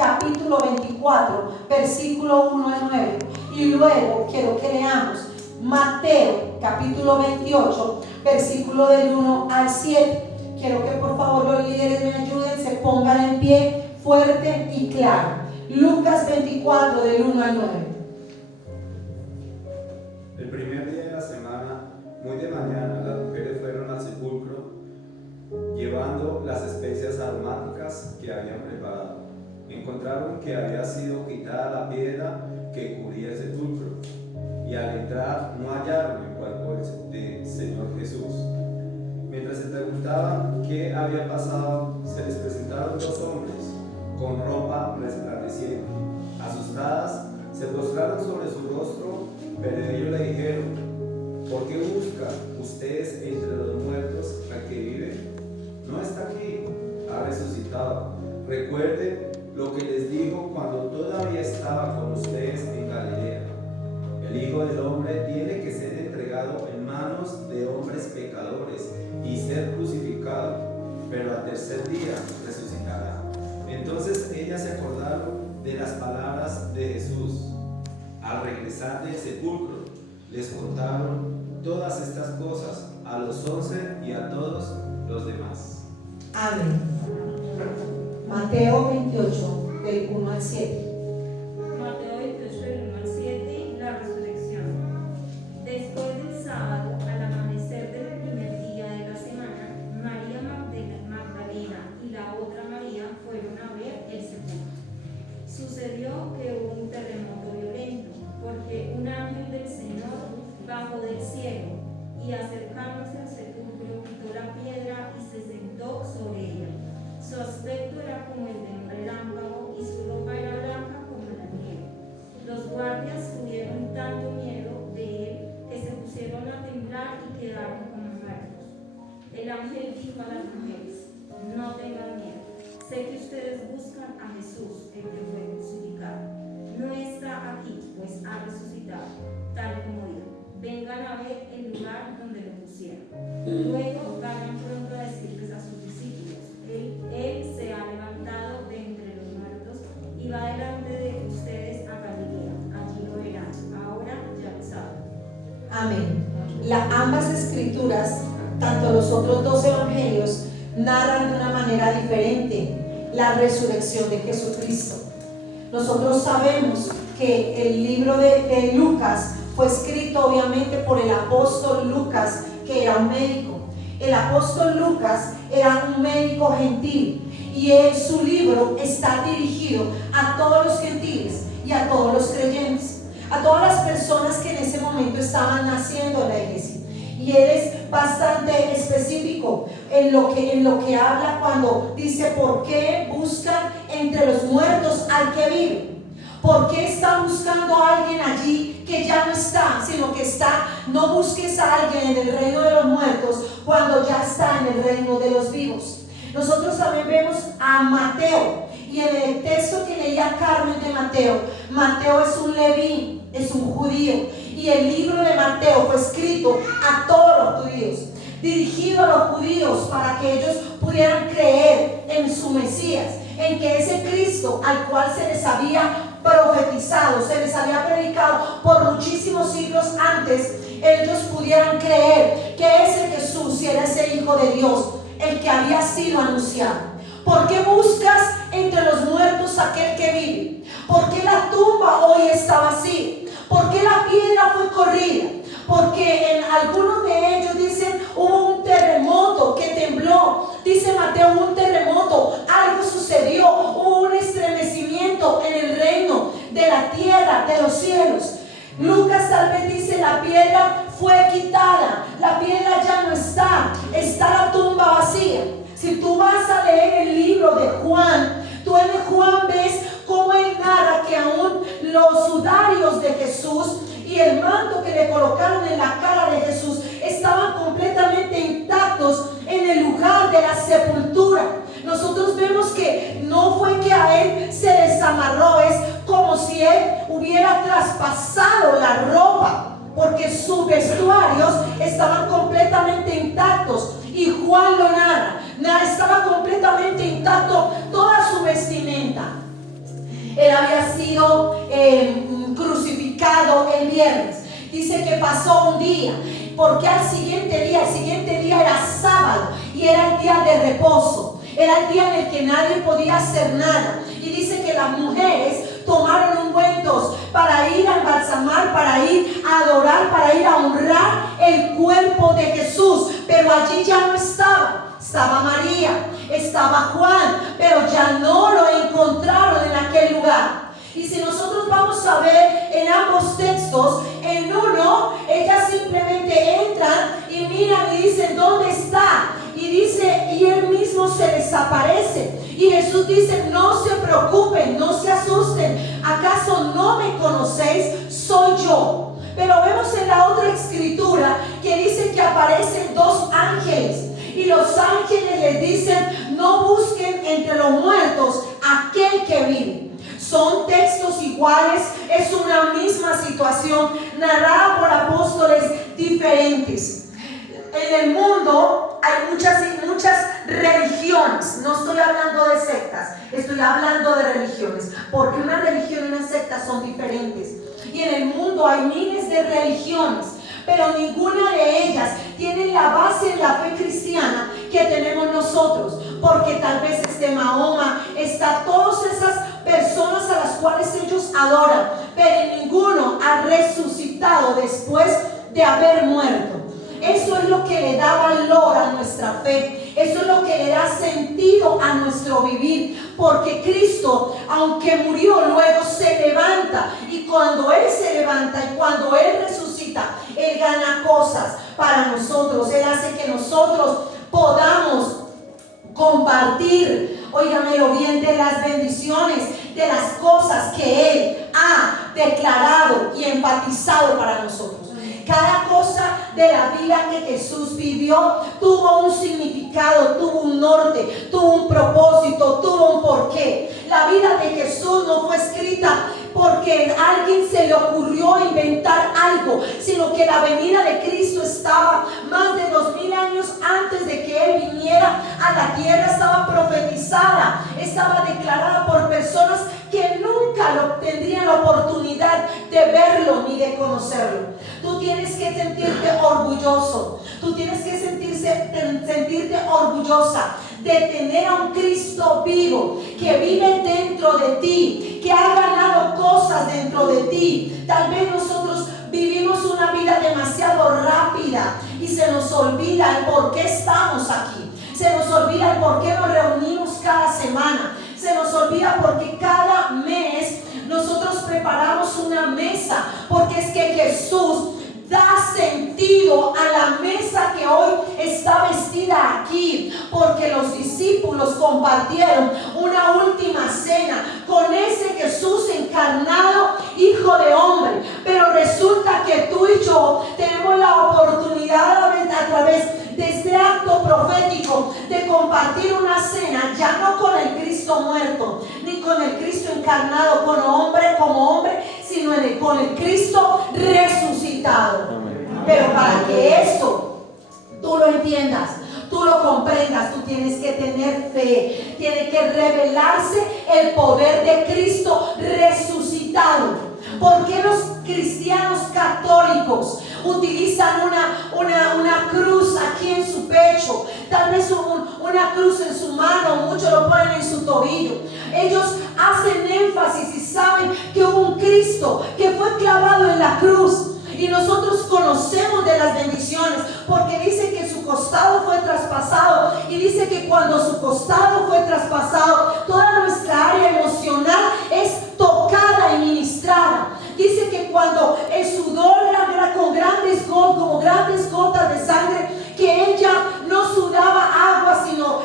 capítulo 24, versículo 1 al 9. Y luego quiero que leamos Mateo, capítulo 28, versículo del 1 al 7. Quiero que por favor los líderes me ayuden, se pongan en pie fuerte y claro. Lucas 24, del 1 al 9. El primer día de la semana, muy de mañana, las mujeres fueron al sepulcro llevando las especias aromáticas que habían preparado. Encontraron que había sido quitada la piedra que cubría el sepulcro, y al entrar no hallaron el cuerpo del Señor Jesús. Mientras se preguntaban qué había pasado, se les presentaron dos hombres con ropa resplandeciente. Asustadas, se postraron sobre su rostro, pero ellos le dijeron: ¿por qué buscan ustedes entre los muertos al que vive? No está aquí, ha resucitado. Recuerden lo que les dijo cuando todavía estaba con ustedes en Galilea. El Hijo del Hombre tiene que ser entregado en manos de hombres pecadores y ser crucificado, pero al tercer día resucitará. Entonces ellas se acordaron de las palabras de Jesús. Al regresar del sepulcro, les contaron todas estas cosas a los 11 y a todos los demás. Amén. Mateo 28, del 1 al 7. Mateo 28, del 1 al 7, la resurrección. Después del sábado, al amanecer del primer día de la semana, María Magdalena y la otra María fueron a ver el sepulcro. Sucedió que hubo un terremoto violento, porque un ángel del Señor bajó del cielo y, acercándose al sepulcro, quitó la piedra y se sentó sobre ella. Su aspecto era como el de un relámpago y su ropa era blanca como la nieve. Los guardias tuvieron tanto miedo de él que se pusieron a temblar y quedaron como muertos. El ángel dijo a las mujeres: no tengan miedo, sé que ustedes buscan a Jesús, el que fue crucificado. No está aquí, pues ha resucitado, tal como dijo. Vengan a ver el lugar donde lo pusieron. Luego vayan pronto a decirles a sus discípulos: Él se ha levantado de entre los muertos y va delante de ustedes a Galilea. Allí lo verán. Ahora ya lo saben. Amén. Ambas escrituras, tanto los otros dos evangelios, narran de una manera diferente la resurrección de Jesucristo. Nosotros sabemos que el libro de Lucas fue escrito obviamente por el apóstol Lucas, que era un médico. El apóstol Lucas era un médico gentil, y su libro está dirigido a todos los gentiles y a todos los creyentes, a todas las personas que en ese momento estaban naciendo en la iglesia. Y él es bastante específico en lo que habla cuando dice: ¿por qué buscan entre los muertos al que vive? ¿Por qué están buscando a alguien allí que ya no está, sino que está? No busques a alguien en el reino de los muertos cuando ya está en el reino de los vivos. Nosotros también vemos a Mateo, y en el texto que leía Carmen de Mateo, Mateo es un leví, es un judío, y el libro de Mateo fue escrito a todos los judíos, dirigido a los judíos para que ellos pudieran creer en su Mesías, en que ese Cristo al cual se les había profetizado, se les había predicado por muchísimos siglos antes, ellos pudieran creer que ese Jesús era ese Hijo de Dios, el que había sido anunciado. ¿Por qué buscas entre los muertos aquel que vive? ¿Por qué la tumba hoy está vacía? ¿Por qué la piedra fue corrida? Porque en algunos de ellos dicen: hubo un terremoto que tembló. Dice Mateo: hubo un terremoto, algo sucedió, hubo un estremecimiento en el reino de la tierra, de los cielos. Lucas tal vez dice: la piedra fue quitada, la piedra ya no está, está la tumba vacía. Si tú vas a leer el libro de Juan, tú en Juan ves cómo él narra que aún los sudarios de Jesús y el manto que le colocaron en la cara de Jesús estaban completamente intactos en el lugar de la sepultura. Nosotros vemos que no fue que a él se desamarró, es como si él hubiera traspasado la ropa, porque sus vestuarios estaban completamente intactos. Y Juan lo narra, estaba completamente intacto toda su vestimenta. Él había sido crucificado el viernes. Dice que pasó un día, porque el siguiente día era sábado y era el día de reposo. Era el día en el que nadie podía hacer nada. Y dice que las mujeres tomaron ungüentos para ir a embalsamar, para ir a adorar, para ir a honrar el cuerpo de Jesús. Pero allí ya no estaba. Estaba María, estaba Juan, pero ya no lo encontraron en aquel lugar. Y si nosotros vamos a ver en ambos textos, en uno, ellas simplemente entran y miran y dicen, ¿dónde está? Y dice, y él mismo se desaparece. Y Jesús dice, no se preocupen, no se asusten. ¿Acaso no me conocéis? Soy yo. Pero vemos en la otra escritura que dice que aparecen dos ángeles. Y los ángeles les dicen, no busquen entre los muertos aquel que vive. Son textos iguales, es una misma situación narrada por apóstoles diferentes. En el mundo hay muchas religiones. No estoy hablando de sectas, estoy hablando de religiones, porque una religión y una secta son diferentes. Y en el mundo hay miles de religiones, pero ninguna de ellas tiene la base en la fe cristiana que tenemos nosotros, porque tal vez esté Mahoma, está todas esas personas a las cuales ellos adoran, pero ninguno ha resucitado después de haber muerto. Eso es lo que le da valor a nuestra fe, eso es lo que le da sentido a nuestro vivir, porque Cristo, aunque murió, luego se levanta, y cuando Él se levanta y cuando Él resucita, Él gana cosas para nosotros. Él hace que nosotros podamos compartir, óigamelo bien, de las bendiciones, de las cosas que Él ha declarado y enfatizado para nosotros. Cada cosa de la vida que Jesús vivió tuvo un significado, tuvo un norte, tuvo un propósito, tuvo un porqué. La vida de Jesús no fue escrita porque a alguien se le ocurrió inventar algo, sino que la venida de Cristo estaba más de 2000 años antes de que Él viniera a la tierra. Estaba profetizada, estaba declarada por personas que nunca tendrían la oportunidad de verlo ni de conocerlo. Tú tienes que sentirte orgulloso, tú tienes que sentirte orgullosa de tener a un Cristo vivo, que vive dentro de ti, que ha ganado cosas dentro de ti. Tal vez nosotros vivimos una vida demasiado rápida y se nos olvida el por qué estamos aquí, se nos olvida el por qué nos reunimos cada semana, se nos olvida porque cada mes nosotros preparamos una mesa, porque es que Jesús da sentido a la mesa que hoy está vestida aquí, porque los discípulos compartieron una última cena con ese Jesús encarnado, hijo de hombre. Pero resulta que tú y yo tenemos la oportunidad a través de este acto profético de compartir una cena, ya no con el Cristo muerto, ni con el Cristo encarnado como hombre, sino con el Cristo resucitado. Pero para que esto tú lo entiendas, tú lo comprendas, tú tienes que tener fe, tiene que revelarse el poder de Cristo resucitado. ¿Por qué los cristianos católicos utilizan una cruz aquí en su pecho? Tal vez una cruz en su mano, muchos lo ponen en su tobillo. Ellos hacen énfasis y saben que hubo un Cristo que fue clavado en la cruz. Y nosotros conocemos de las bendiciones, porque dice que su costado fue traspasado, y dice que cuando su costado fue traspasado, toda nuestra área emocional es tocada y ministrada. Dice que cuando el sudor era como grandes gotas de sangre, que ella no sudaba agua, sino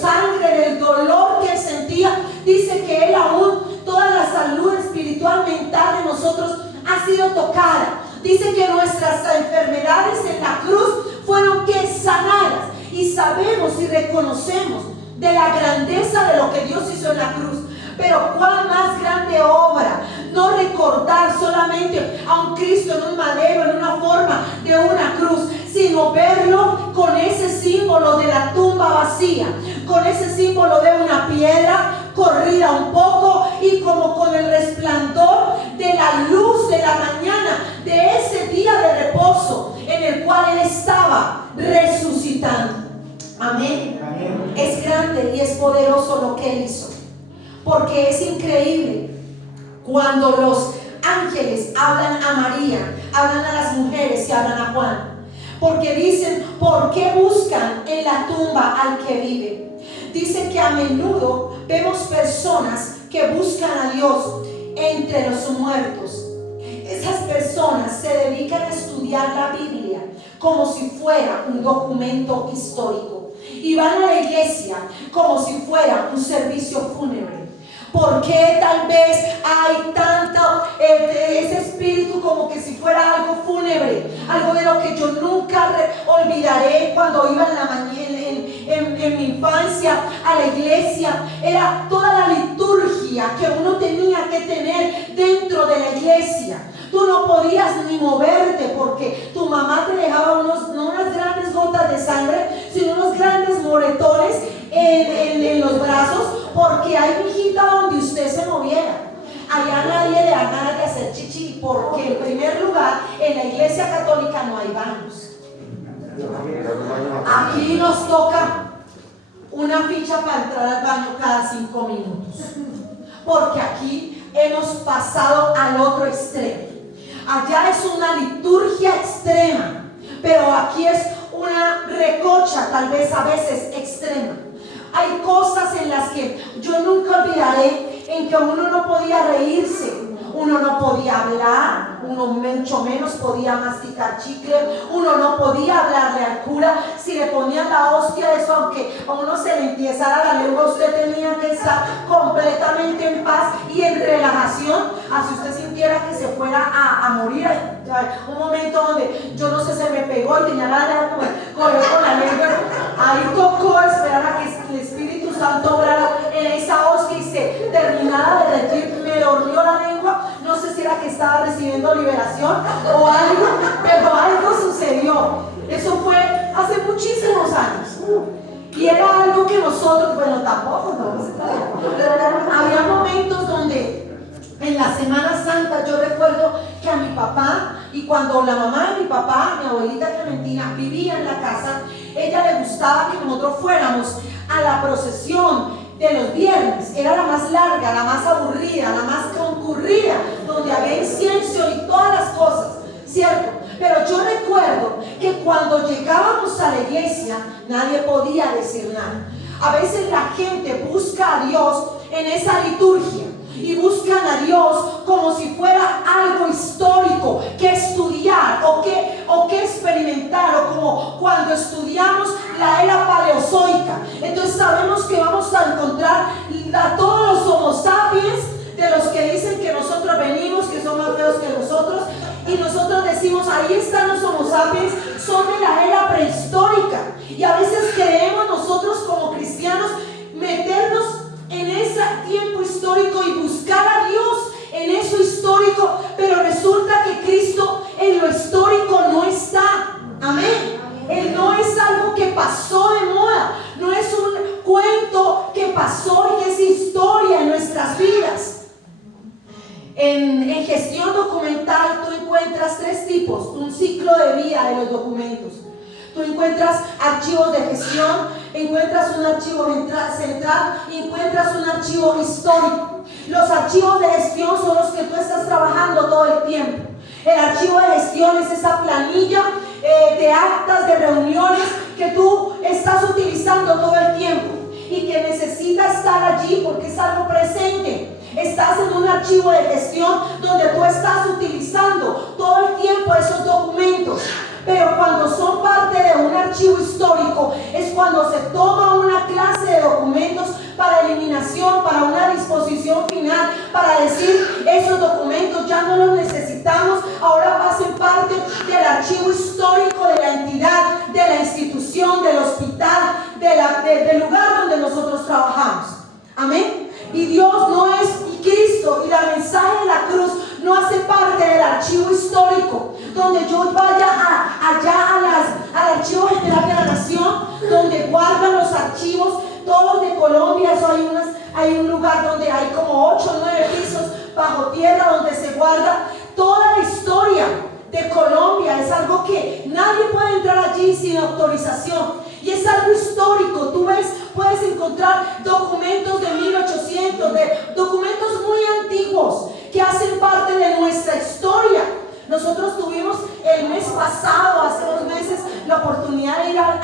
sangre del dolor que él sentía. Dice que él aún, toda la salud espiritual, mental de nosotros ha sido tocada. Dice que nuestras enfermedades en la cruz fueron sanadas, y sabemos y reconocemos de la grandeza de lo que Dios hizo en la cruz. Pero cuál más grande obra, no recordar solamente a un Cristo en un madero, en una forma de una cruz, sino verlo con ese símbolo de la tumba vacía, con ese símbolo de una piedra corrida un poco, y como con el resplandor de la luz de la mañana, de ese día de reposo en el cual Él estaba resucitando. Amén. Amén. Es grande y es poderoso lo que Él hizo, porque es increíble cuando los ángeles hablan a María, hablan a las mujeres y hablan a Juan, porque dicen: ¿por qué buscan en la tumba al que vive? Dicen que a menudo vemos personas que buscan a Dios entre los muertos. Esas personas se dedican a estudiar la Biblia como si fuera un documento histórico, y van a la iglesia como si fuera un servicio fúnebre. ¿Por qué tal vez hay tanto ese espíritu como que si fuera algo fúnebre? Algo de lo que yo nunca olvidaré cuando iba en mi infancia a la iglesia. Era toda la liturgia que uno tenía que tener dentro de la iglesia. Tú no podías ni moverte porque tu mamá te dejaba no unas grandes gotas de sangre, sino unos grandes moretones en los brazos, porque hay mijita donde usted se moviera. Allá nadie le da nada de hacer chichi, porque en primer lugar en la iglesia católica no hay baños. Aquí nos toca una ficha para entrar al baño cada 5 minutos, porque aquí hemos pasado al otro extremo. Allá es una liturgia extrema, pero aquí es una recocha, tal vez a veces extrema. Hay cosas en las que yo nunca olvidaré, en que uno no podía reírse, uno no podía hablar, uno mucho menos podía masticar chicle, uno no podía hablarle al cura. Si le ponían la hostia, eso, aunque a uno se le empiezara la lengua, usted tenía que estar completamente en paz y en relajación, así usted sintiera que se fuera a morir. Un momento donde yo no sé, se me pegó y tenía la lengua con la lengua, ahí tocó esperar a que el Espíritu Santo obrara en esa hostia y se terminara de derretir. Me dolió la lengua, no sé si era que estaba recibiendo liberación o algo, pero algo sucedió. Eso fue hace muchísimos años. Y era algo que nosotros, bueno, tampoco, no. Había momentos donde en la Semana Santa yo recuerdo que a mi papá, y cuando la mamá de mi papá, mi abuelita Clementina, vivía en la casa, ella le gustaba que nosotros fuéramos a la procesión de los viernes. Era la más larga, la más aburrida, la más concurrida, donde había incienso y todas las cosas, ¿cierto? Pero yo recuerdo que cuando llegábamos a la iglesia nadie podía decir nada. A veces la gente busca a Dios en esa liturgia y buscan a Dios como si fuera algo histórico que estudiar o que experimentar, o como cuando estudiamos la era paleozoica. Entonces sabemos que vamos a encontrar a todos los homo sapiens, de los que dicen que nosotros venimos, que son más feos que nosotros, y nosotros decimos: ahí están los homo sapiens, son de la era prehistórica. Y a veces creemos nosotros como cristianos meternos en ese tiempo histórico y buscar a Dios en eso histórico, pero resulta que Cristo en lo histórico no está. Amén. Él no es algo que pasó de moda, no es un cuento que pasó y que es historia en nuestras vidas. En gestión documental tú encuentras 3 tipos, un ciclo de vida de los documentos. Tú encuentras archivos de gestión, encuentras un archivo central y encuentras un archivo histórico. Los archivos de gestión son los que tú estás trabajando todo el tiempo. El archivo de gestión es esa planilla de actas, de reuniones que tú estás utilizando todo el tiempo y que necesita estar allí porque es algo presente. Estás en un archivo de gestión donde tú estás utilizando todo el tiempo esos documentos. Pero cuando son parte de un archivo histórico es cuando se toma una clase de documentos para eliminación, para una disposición final, para decir: esos documentos ya no los necesitamos, ahora hacen parte del archivo histórico de la entidad, de la institución, del hospital, del lugar donde nosotros trabajamos. Amén. Y Dios no es, y Cristo y la mensaje de la cruz no hace parte del archivo histórico, donde yo vaya al Archivo General de la Nación, donde guardan los archivos todos de Colombia. Eso hay un lugar donde hay como 8 o 9 bajo tierra donde se guarda toda la historia de Colombia. Es algo que nadie puede entrar allí sin autorización. Y es algo histórico. Tú ves, puedes encontrar documentos de 1800, de documentos muy antiguos que hacen parte de nuestra historia. Nosotros tuvimos el mes pasado, hace 2 meses, la oportunidad de ir al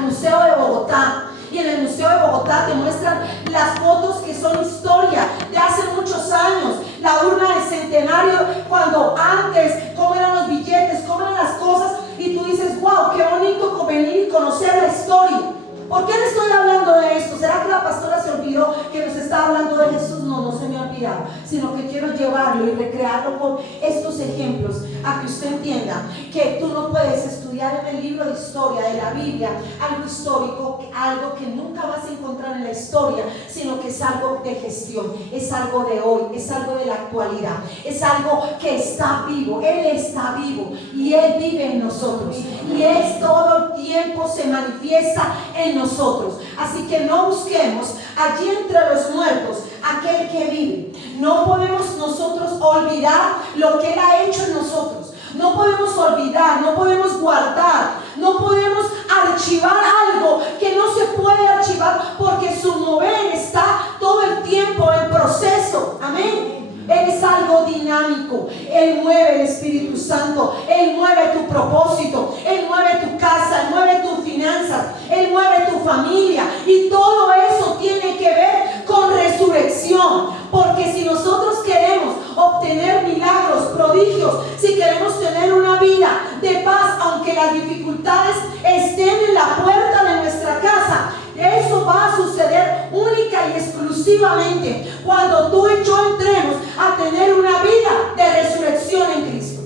Museo de Bogotá. Y en el Museo de Bogotá te muestran las fotos que son historia de hace muchos años. La urna del centenario, cuando antes, cómo eran los billetes, cómo eran las cosas. Y tú dices, wow, qué bonito venir y conocer la historia. ¿Por qué le estoy hablando de esto? ¿Será que la pastora se olvidó que nos está hablando de Jesús? No, no se me ha olvidado, sino que quiero llevarlo y recrearlo con estos ejemplos a que usted entienda que tú no puedes estudiar en el libro de historia de la Biblia algo histórico, algo que nunca vas a encontrar en la historia, sino que es algo de gestión, es algo de hoy, es algo de la actualidad, es algo que está vivo. Él está vivo y Él vive en nosotros, y Él todo el tiempo se manifiesta en nosotros. Así que no busquemos allí entre los muertos aquel que vive. No podemos nosotros olvidar lo que Él ha hecho en nosotros. No podemos olvidar, no podemos guardar, no podemos archivar algo que no se puede archivar, porque su mover está todo el tiempo en proceso. Amén. Él es algo dinámico. Él mueve el Espíritu Santo. Él mueve tu propósito. Él mueve tu casa. Él mueve tus finanzas. Él mueve tu familia. Y todo eso tiene que ver con resurrección. Porque si nosotros queremos obtener milagros, prodigios, si queremos tener una vida de paz, aunque las dificultades estén en la puerta de nuestra casa, eso va a suceder única y exclusivamente cuando tú y yo entremos a tener una vida de resurrección en Cristo.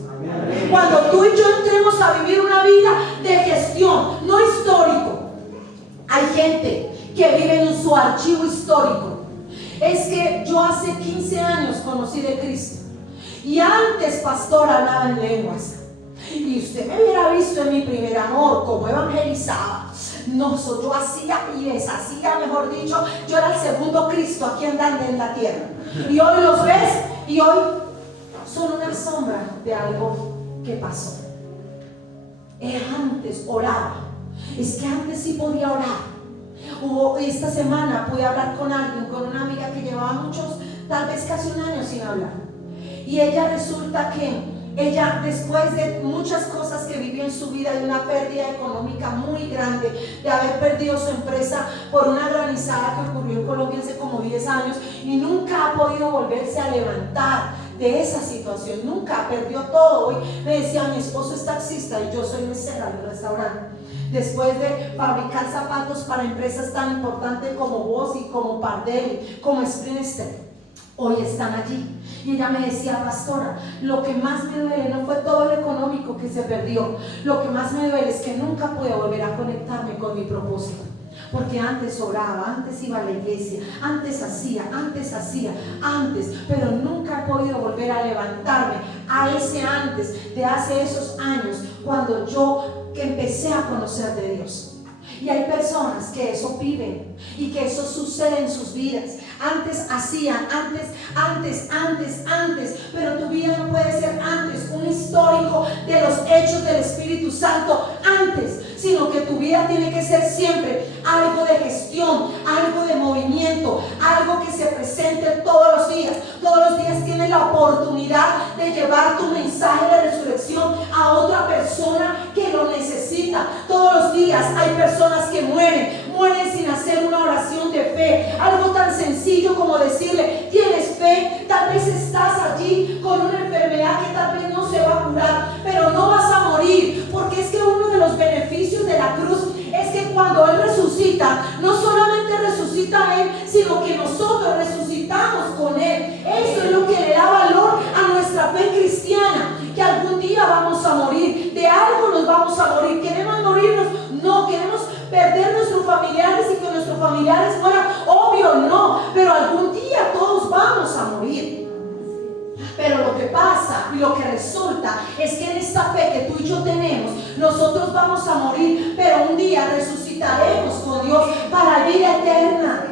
Cuando tú y yo entremos a vivir una vida de gestión, no histórico. Hay gente que vive en su archivo histórico. Es que yo hace 15 años conocí de Cristo y antes, pastor, hablaba en lenguas. Y usted me hubiera visto en mi primer amor, como evangelizaba. No, yo hacía y deshacía, mejor dicho, yo era el segundo Cristo aquí andando en la tierra. Y hoy los ves y hoy son una sombra de algo que pasó. Antes oraba. Es que antes sí podía orar. Esta semana pude hablar con alguien, con una amiga que llevaba muchos, tal vez casi 1 año sin hablar. Y ella resulta que ella, después de muchas cosas que vivió en su vida, de una pérdida económica muy grande, de haber perdido su empresa por una granizada que ocurrió en Colombia hace como 10 años, y nunca ha podido volverse a levantar de esa situación, nunca, perdió todo. Hoy me decía, mi esposo es taxista y yo soy mesera del restaurante. Después de fabricar zapatos para empresas tan importantes como Boss y como Pardelli, como Sprinter, hoy están allí. Y ella me decía, pastora, lo que más me duele no fue todo lo económico que se perdió. Lo que más me duele es que nunca pude volver a conectarme con mi propósito. Porque antes oraba, antes iba a la iglesia, antes hacía, pero nunca he podido volver a levantarme a ese antes de hace esos años, cuando yo empecé a conocer de Dios. Y hay personas que eso viven y que eso sucede en sus vidas. Antes hacían, antes, pero tu vida no puede ser antes, un histórico de los hechos del Espíritu Santo antes, sino que tu vida tiene que ser siempre algo de gestión, algo de movimiento, algo que se presente todos los días. Todos los días tienes la oportunidad de llevar tu mensaje de resurrección a otra persona que lo necesita. Todos los días hay personas que mueren sin hacer una oración de fe. Algo tan sencillo como decirle, ¿tienes fe? Tal vez estás allí con una enfermedad que tal vez no se va a curar, pero no vas a morir, porque es que uno de los beneficios de la cruz es que cuando Él resucita, no solamente resucita Él, sino que nosotros resucitamos con Él. Eso es lo que le da valor a nuestra fe cristiana, que algún día vamos a morir, de algo nos vamos a morir. ¿Queremos morirnos? No. ¿Queremos perder nuestros familiares y que nuestros familiares mueran? Obvio no, pero algún día todos vamos a morir. Pero lo que pasa y lo que resulta es que en esta fe que tú y yo tenemos, nosotros vamos a morir, pero un día resucitaremos con Dios para vida eterna.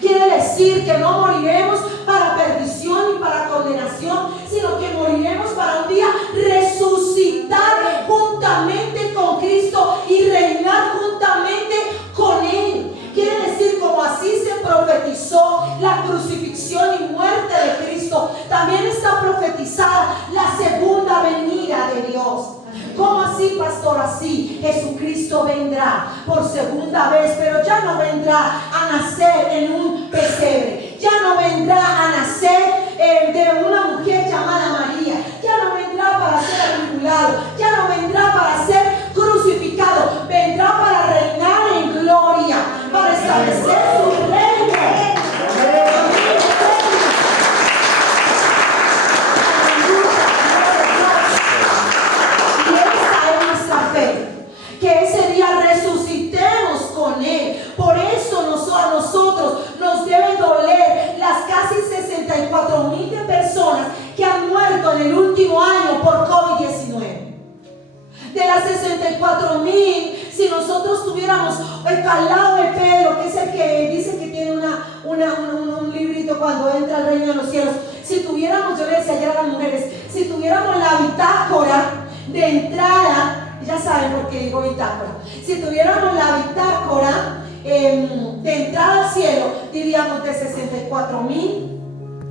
Quiere decir que no moriremos para perdición, también está profetizada la segunda venida de Dios. ¿Cómo así, pastor? Así, Jesucristo vendrá por segunda vez, pero ya no vendrá a nacer en un pesebre, ya no vendrá a nacer de una mujer llamada María, ya no vendrá para ser atribulado, ya no vendrá para ser crucificado, vendrá para reinar en gloria, para establecer su reino. Que ese día resucitemos con Él. Por eso a nosotros nos deben doler las casi 64,000 de personas que han muerto en el último año por COVID-19. De las 64,000, si nosotros tuviéramos al lado de Pedro, que es el que dice que tiene un librito cuando entra al reino de los cielos, si tuviéramos, yo le decía ayer a las mujeres, si tuviéramos la bitácora de entrada, ya saben por qué digo bitácora, si tuviéramos la bitácora de entrada al cielo, diríamos de 64,000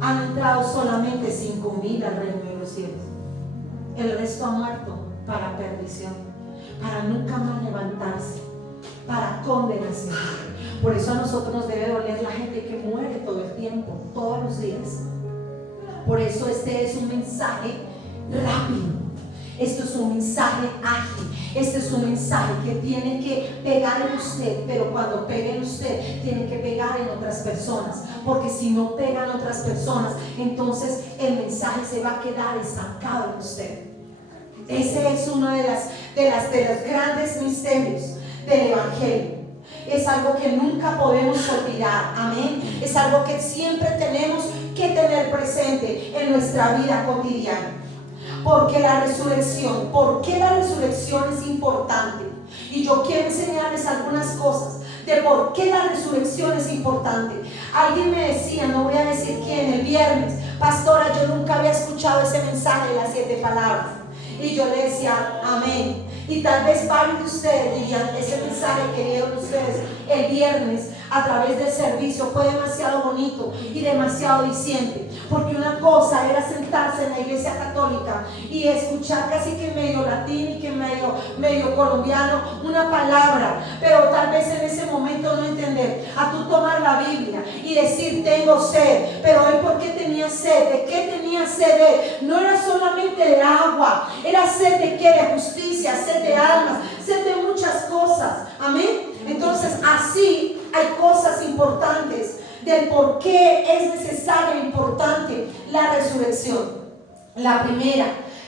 han entrado solamente 5,000 al reino de los cielos. El resto ha muerto para perdición, para nunca más levantarse, para condenación. Por eso a nosotros nos debe doler la gente que muere todo el tiempo, todos los días. Por eso este es un mensaje rápido. Esto es un mensaje ágil, este es un mensaje que tiene que pegar en usted, pero cuando pegue en usted, tiene que pegar en otras personas, porque si no pegan otras personas, entonces el mensaje se va a quedar estancado en usted. Ese es uno de los grandes misterios del Evangelio. Es algo que nunca podemos olvidar, amén. Es algo que siempre tenemos que tener presente en nuestra vida cotidiana. ¿Por qué la resurrección? ¿Por qué la resurrección es importante? Y yo quiero enseñarles algunas cosas de por qué la resurrección es importante. Alguien me decía, no voy a decir quién, el viernes, pastora, yo nunca había escuchado ese mensaje de las 7 palabras. Y yo le decía, amén. Y tal vez varios de ustedes dirían, ese mensaje que dieron ustedes el viernes a través del servicio fue demasiado bonito y demasiado diciente, porque una cosa era sentarse en la iglesia católica y escuchar casi que medio latín y que medio colombiano una palabra, pero tal vez en ese momento no entender. A tú tomar la Biblia y decir tengo sed, pero él ¿por qué tenía sed? ¿De qué tenía sed él? No era solamente de agua, era sed de qué, de justicia, sed de almas, sed de muchas cosas, amén. Entonces así hay cosas importantes del por qué es necesaria e importante la resurrección. La primera,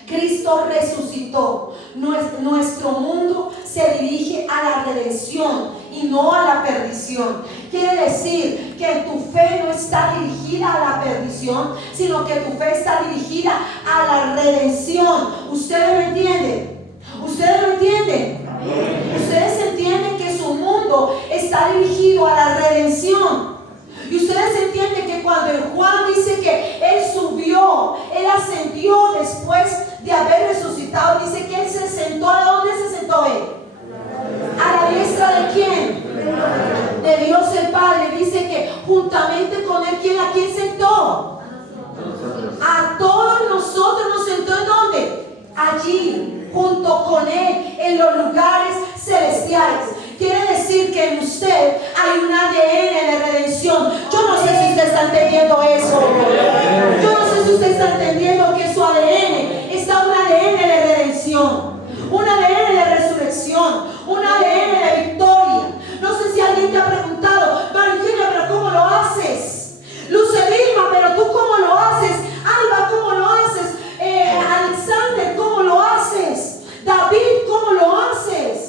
Cristo resucitó. Nuestro mundo se dirige a la redención y no a la perdición. Quiere decir que tu fe no está dirigida a la perdición, sino que tu fe está dirigida a la redención. ¿Ustedes lo entienden? ¿Ustedes lo entienden? Ustedes entienden que su mundo está dirigido a la redención. Y ustedes entienden que cuando Juan dice que él subió, él ascendió después de haber resucitado, dice que él se sentó. ¿A dónde se sentó él? ¿A la diestra de quién? De Dios el Padre. Dice que juntamente con él, ¿a quién sentó? A todos nosotros nos sentó. ¿En dónde? Allí, junto con él, en los lugares celestiales. Quiere decir que en usted hay un ADN de redención. Yo no sé si usted está entendiendo eso. Yo no sé si usted está entendiendo que su ADN está un ADN de redención, un ADN de resurrección, un ADN de victoria. No sé si alguien te ha preguntado, Virginia, pero ¿cómo lo haces? Lucelima, pero ¿tú cómo lo haces? Alba, ¿cómo lo haces? Alexander, ¿cómo lo haces? David, ¿cómo lo haces?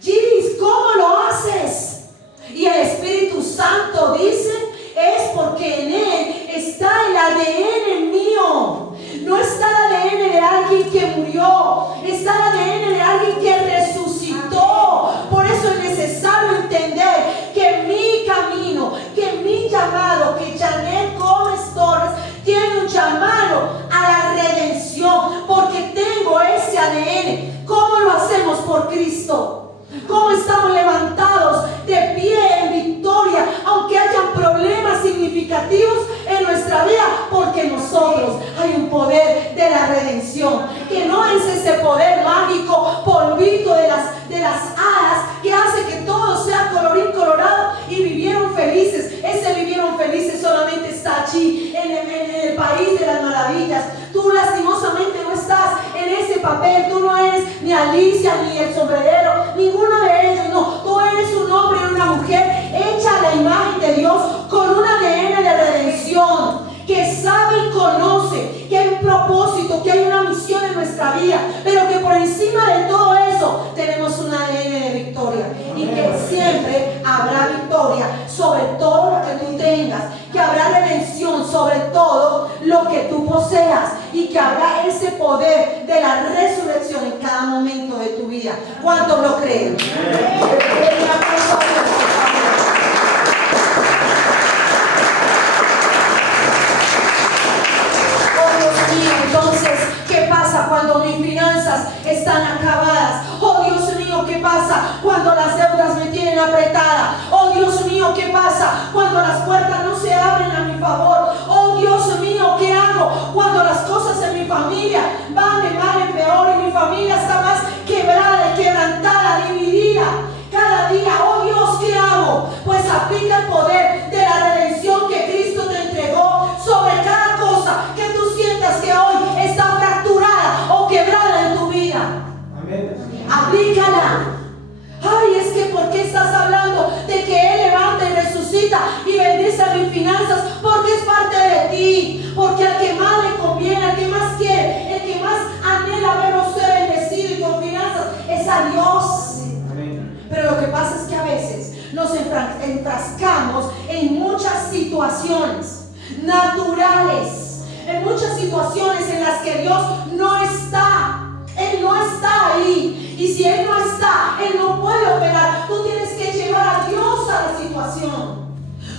Giris, ¿cómo lo haces? Y el Espíritu Santo dice, es porque en él está el ADN mío. No está el ADN de alguien que murió, está el ADN de alguien que resucitó. Por eso es necesario entender que mi camino, que mi llamado, que Janet Gómez Torres tiene un llamado a la redención, porque tengo ese ADN. ¿Cómo lo hacemos? Por Cristo. ¿Cómo estamos levantados de pie en victoria, aunque hayan problemas significativos en nuestra vida? Porque nosotros papel, tú no eres ni Alicia, ni el sombrerero, ninguno de ellos, no. Tú eres un hombre y una mujer hecha a la imagen de Dios con un ADN de redención, que sabe y conoce que hay un propósito, que hay una misión en nuestra vida, pero que por encima de todo eso tenemos un ADN de victoria, y que siempre habrá victoria sobre todo lo que tú tengas, que habrá redención sobre todo lo que tú poseas, y que habrá ese poder de la resurrección en cada momento de tu vida. ¿Cuántos lo creen? Entonces, ¿qué pasa cuando mis finanzas están acabadas? Oh Dios mío, ¿qué pasa cuando las deudas me tienen apretada? Oh Dios mío, ¿qué pasa cuando las puertas no se abren a mi favor? Oh Dios mío, ¿qué hago cuando las cosas en mi familia van de mal en peor y mi familia está más quebrada y quebrantada, dividida cada día? Oh Dios, ¿qué hago? Pues aplica el poder de la redención que Cristo te entregó sobre cada cosa que tú sientas que hoy está fracturada o quebrada en tu vida. Amén. Aplícala. Ay, es que ¿por qué estás hablando de que Él levanta y resucita y bendice mis finanzas? Porque es parte de ti. Porque al que más le conviene, al que más quiere, el que más anhela ver a usted bendecido y con finanzas es a Dios. Amén. Pero lo que pasa es que a veces nos enfrascamos en muchas situaciones naturales, en muchas situaciones en las que Dios no está. Él no está ahí, y si Él no está, Él no puede operar. Tú tienes que llevar a Dios a la situación,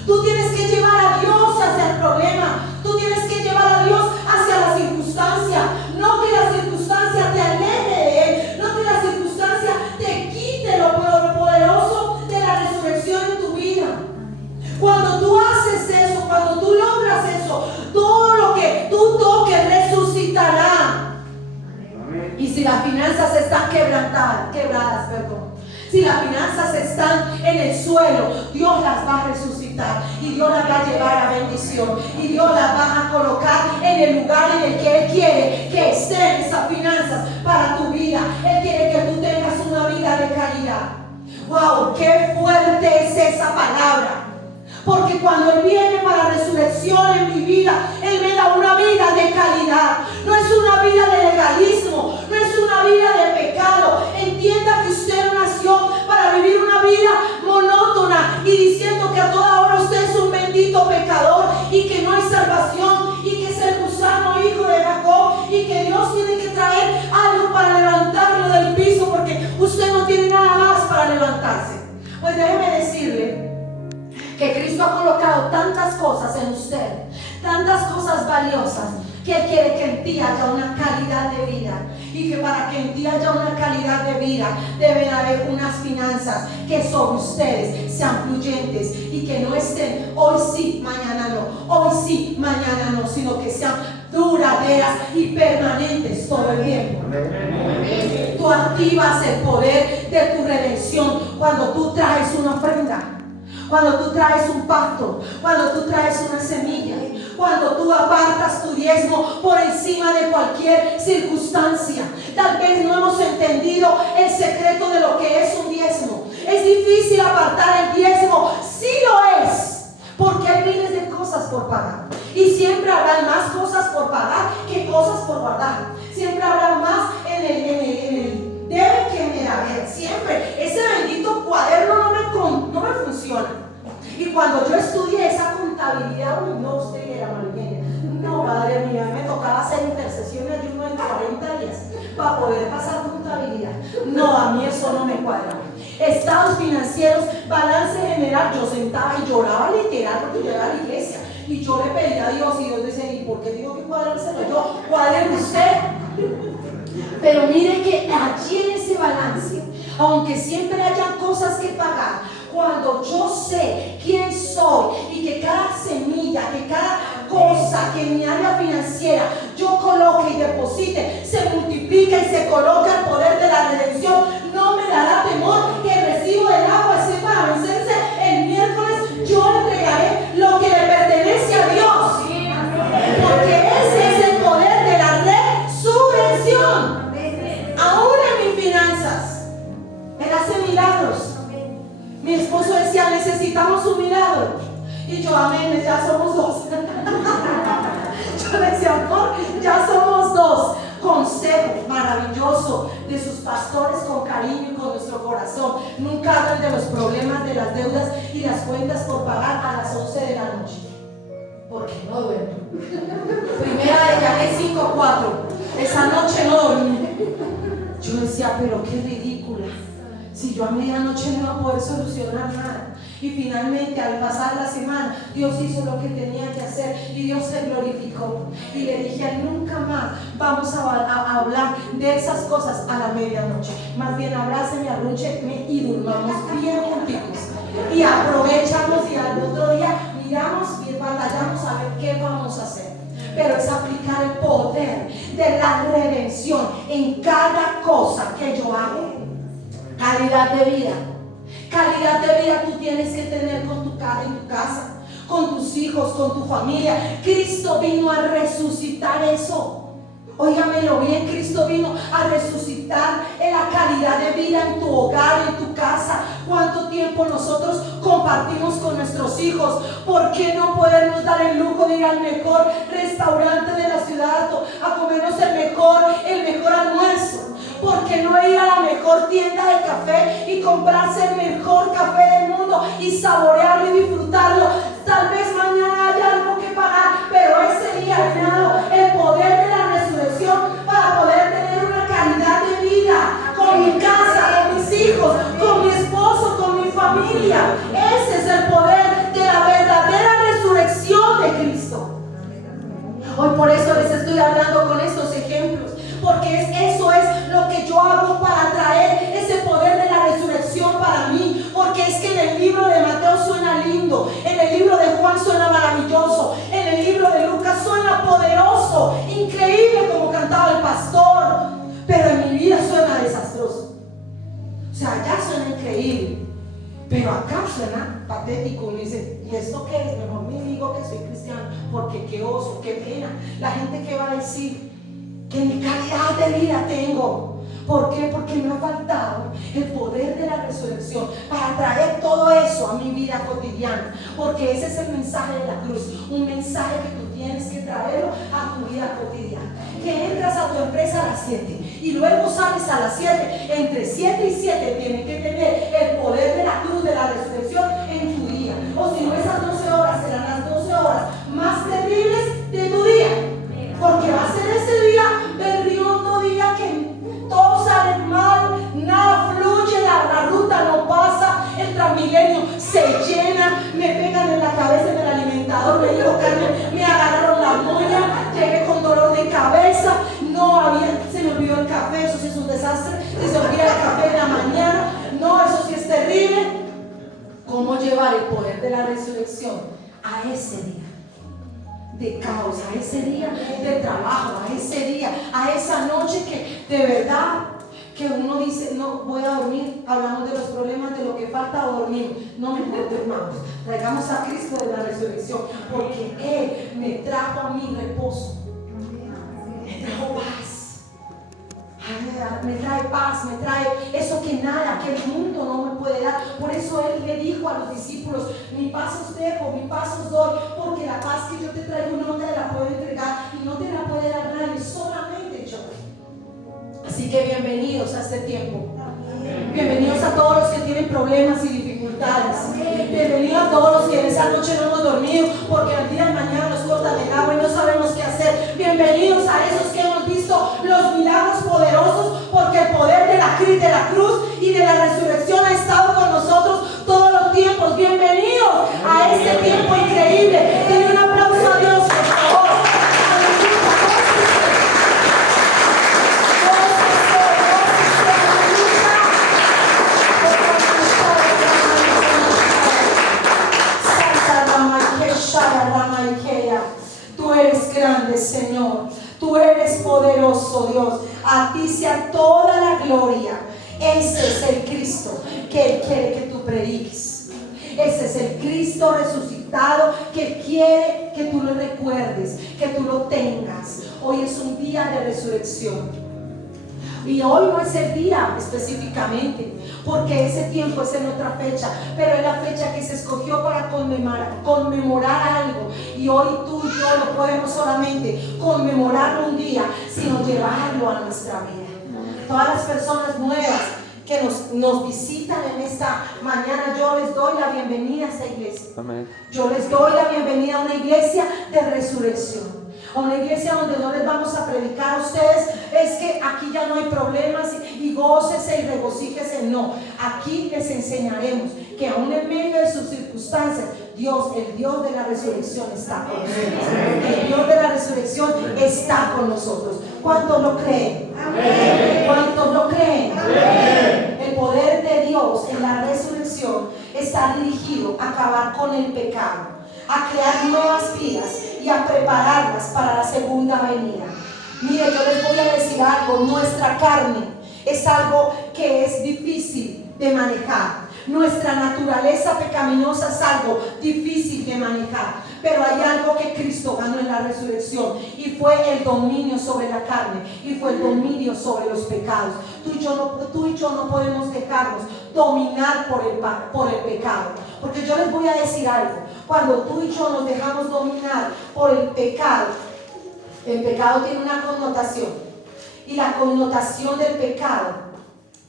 tú tienes que llevar a Dios hacia el problema, tú tienes que llevar a Dios hacia la circunstancia. No que la circunstancia te aleje de Él, no que la circunstancia te quite lo poderoso de la resurrección en tu vida. Cuando tú haces eso, cuando tú logras eso, todo lo que tú toques resucitará. Y si las finanzas están quebradas, si las finanzas están en el suelo, Dios las va a resucitar, y Dios las va a llevar a bendición, y Dios las va a colocar en el lugar en el que Él quiere que estén esas finanzas para tu vida. Él quiere que tú tengas una vida de calidad. ¡Wow! ¡Qué fuerte es esa palabra! Porque cuando Él viene para resurrección en mi vida, Él me da una vida de calidad. No es una vida de legalismo, no es una vida de pecado. Entienda que usted no nació para vivir una vida monótona y diciendo que a toda hora usted es un bendito pecador y que no hay salvación y que es el gusano hijo de Jacob y que Dios tiene que traer algo para levantarlo del piso porque usted no tiene nada más para levantarse. Pues déjeme decirle que Cristo ha colocado tantas cosas en usted, tantas cosas valiosas, que Él quiere que en ti haya una calidad de vida, y que para que en ti haya una calidad de vida deben haber unas finanzas que sobre ustedes sean fluyentes y que no estén hoy sí, mañana no, hoy sí, mañana no, sino que sean duraderas y permanentes todo el tiempo. Tú activas el poder de tu redención cuando tú traes una ofrenda, cuando tú traes un pacto, cuando tú traes una semilla, cuando tú apartas tu diezmo por encima de cualquier circunstancia. Tal vez no hemos entendido el secreto de lo que es un diezmo. Es difícil apartar el diezmo, sí lo es, porque hay miles de cosas por pagar. Y siempre habrá más cosas por pagar que cosas por guardar. Siempre habrá más en el debe que en el haber. Siempre. Ese bendito cuaderno no me funciona. Y cuando yo estudié esa contabilidad, no, usted era María. No, madre mía, me tocaba hacer intercesión y ayuno en 40 días para poder pasar contabilidad. No, a mí eso no me cuadraba. Estados financieros, balance general, yo sentaba y lloraba literal porque yo era a la iglesia. Y yo le pedía a Dios y Dios decía, ¿y por qué digo que cuadrárselo yo? Cuádrelo usted. Pero mire que allí en ese balance, aunque siempre haya cosas que pagar, cuando yo sé quién soy y que cada semilla, que cada cosa que en mi área financiera yo coloque y deposite se multiplica y se coloca el poder de la redención, no me dará temor que el recibo del agua esté para vencerse el miércoles. Yo entregaré lo que le pertenece a Dios, porque ese es el poder de la resurrección. Mi esposo decía, necesitamos un milagro. Y yo, amén, ya somos dos. Yo decía, amor, ya somos dos. Consejo maravilloso de sus pastores con cariño y con nuestro corazón. Nunca hablan de los problemas de las deudas y las cuentas por pagar a las 11 de la noche. Porque no duermo. Primera de Yané 5:4. Esa noche no dormí. Yo decía, pero qué ridícula. Si yo a medianoche no iba a poder solucionar nada. Y finalmente, al pasar la semana, Dios hizo lo que tenía que hacer y Dios se glorificó. Y le dije, nunca más vamos a hablar de esas cosas a la medianoche. Más bien, abráceme, arrúcheme y durmamos bien juntitos. Y aprovechamos y al otro día miramos y batallamos a ver qué vamos a hacer. Pero es aplicar el poder de la redención en cada cosa que yo hago. Calidad de vida. Calidad de vida tú tienes que tener en tu casa, con tus hijos, con tu familia. Cristo vino a resucitar eso. Óigamelo bien, Cristo vino a resucitar la calidad de vida en tu hogar, en tu casa. ¿Cuánto tiempo nosotros compartimos con nuestros hijos? ¿Por qué no podernos dar el lujo de ir al mejor restaurante de la ciudad a comernos el mejor almuerzo? ¿Por qué no ir a la mejor tienda de café y comprarse el mejor café del mundo y saborearlo y disfrutarlo? Tal vez mañana haya algo que pagar, pero ese día me ha dado el poder de la resurrección para poder tener una calidad de vida con mi casa, con mis hijos, con mi esposo, con mi familia. Ese es el poder de la verdadera resurrección de Cristo. Hoy por eso les estoy hablando con estos ejemplos, porque eso es lo que yo hago para traer ese poder de la resurrección para mí. Porque es que en el libro de Mateo suena lindo, en el libro de Juan suena maravilloso, en el libro de Lucas suena poderoso, increíble como cantaba el pastor, pero en mi vida suena desastroso. O sea, allá suena increíble, pero acá suena patético. Y dice, ¿y esto qué es? Mejor me digo que soy cristiano, porque qué oso, qué pena. La gente que va a decir que mi calidad de vida tengo. ¿Por qué? Porque me ha faltado el poder de la resurrección para traer todo eso a mi vida cotidiana. Porque ese es el mensaje de la cruz, un mensaje que tú tienes que traerlo a tu vida cotidiana. Que entras a tu empresa a las 7 y luego sales a las 7. Entre 7 y 7 tienes que tener el poder de la cruz, de la resurrección en tu día. O si no, esas 12 horas serán las 12 horas más terribles de tu día. Porque va a ser ese día berriondo, día que todo sale mal, nada fluye, la ruta no pasa, el Transmilenio se llena, me pegan en la cabeza en el alimentador, me dijo Carmen, me agarraron la moña, llegué con dolor de cabeza, se me olvidó el café, eso sí es un desastre, se olvida el café de la mañana, no, eso sí es terrible. ¿Cómo llevar el poder de la resurrección a ese día de caos, a ese día de trabajo, a ese día, a esa noche que de verdad que uno dice, no voy a dormir? Hablamos de los problemas, de lo que falta dormir. No, mejor durmamos, traigamos a Cristo de la resurrección, porque Él me trajo a mí reposo, me trajo paz. Me trae paz, me trae eso que nada, que el mundo no me puede dar. Por eso Él le dijo a los discípulos, mi paz os dejo, mi paz os doy, porque la paz que yo te traigo no te la puedo entregar y no te la puede dar nadie, solamente yo. Así que bienvenidos a este tiempo. Bienvenidos a todos los que tienen problemas y dificultades. Bienvenidos a todos los que en esa noche no hemos dormido porque al día de mañana nos cortan el agua y no sabemos qué hacer. Bienvenidos a esos que hemos visto los milagros poderosos, porque el poder de la cruz y de la resurrección ha estado con nosotros todos los tiempos. Bienvenidos a este tiempo increíble. Denle un aplauso a Dios, por favor. Tú eres grande, Señor. Tú eres poderoso, Dios. A ti sea toda la gloria. Ese es el Cristo que Él quiere que tú prediques. Ese es el Cristo resucitado que quiere que tú lo recuerdes, que tú lo tengas. Hoy es un día de resurrección. Y hoy no es el día específicamente, porque ese tiempo es en otra fecha, pero es la fecha que se escogió para conmemorar algo. Y hoy tú y yo no podemos solamente conmemorarlo un día, sino llevarlo a nuestra vida. Todas las personas nuevas que nos visitan en esta mañana, yo les doy la bienvenida a esta iglesia. Amén. Yo les doy la bienvenida a una iglesia de resurrección. A una iglesia donde no les vamos a predicar a ustedes es que aquí ya no hay problemas y gócese y regocíjese. No, aquí les enseñaremos que aún en medio de sus circunstancias, Dios, el Dios de la resurrección, está con nosotros. El Dios de la resurrección está con nosotros. ¿Cuántos lo creen? Amén. ¿Cuántos lo creen? Amén. El poder de Dios en la resurrección está dirigido a acabar con el pecado, a crear nuevas vidas y a prepararlas para la segunda venida. Mire, yo les voy a decir algo. Nuestra carne es algo que es difícil de manejar. Nuestra naturaleza pecaminosa es algo difícil de manejar, pero hay algo que Cristo ganó en la resurrección, y fue el dominio sobre la carne, y fue el dominio sobre los pecados. Tú y yo no podemos dejarnos dominar por el pecado, porque yo les voy a decir algo. Cuando tú y yo nos dejamos dominar por el pecado tiene una connotación, y la connotación del pecado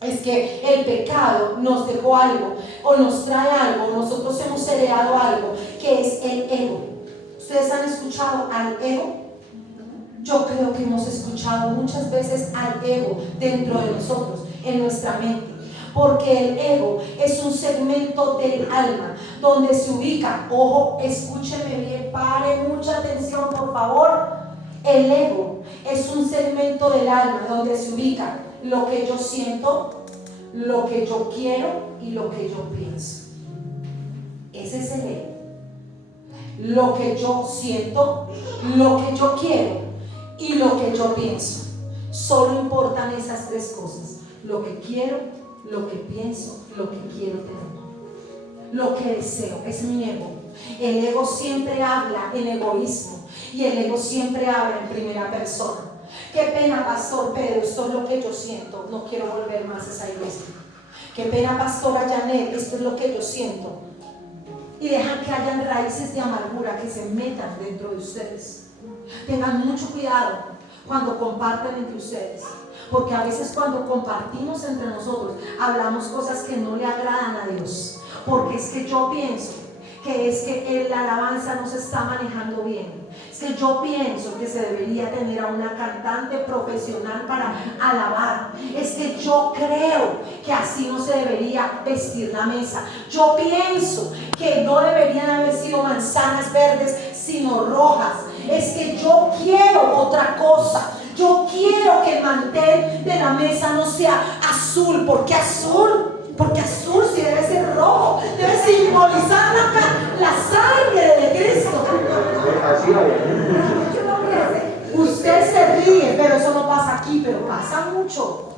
es que el pecado nos dejó algo, o nos trae algo, nosotros hemos heredado algo, que es el ego. ¿Ustedes han escuchado al ego? Yo creo que hemos escuchado muchas veces al ego dentro de nosotros, en nuestra mente, porque el ego es un segmento del alma donde se ubica, ojo, escúcheme bien, pare mucha atención por favor. El ego es un segmento del alma donde se ubica lo que yo siento, lo que yo quiero y lo que yo pienso. Ese es el ego. Lo que yo siento, lo que yo quiero y lo que yo pienso. Solo importan esas tres cosas: lo que quiero, lo que pienso, lo que quiero tener, lo que deseo. Es mi ego. El ego siempre habla en egoísmo, y el ego siempre habla en primera persona. Qué pena, pastor Pedro, esto es lo que yo siento, no quiero volver más a esa iglesia. Qué pena, pastora Janet, esto es lo que yo siento. Y dejan que hayan raíces de amargura que se metan dentro de ustedes. Tengan mucho cuidado cuando comparten entre ustedes, porque a veces cuando compartimos entre nosotros hablamos cosas que no le agradan a Dios, porque es que yo pienso que es que la alabanza no se está manejando bien. Es que yo pienso que se debería tener a una cantante profesional para alabar. Es que yo creo que así no se debería vestir la mesa. Yo pienso que no deberían haber sido manzanas verdes sino rojas. Es que yo quiero otra cosa. Yo quiero que el mantel de la mesa no sea azul. ¿Por qué azul? Porque azul sí debe ser rojo, debe simbolizar la sangre de Cristo. Usted se ríe, pero eso no pasa aquí, pero pasa mucho.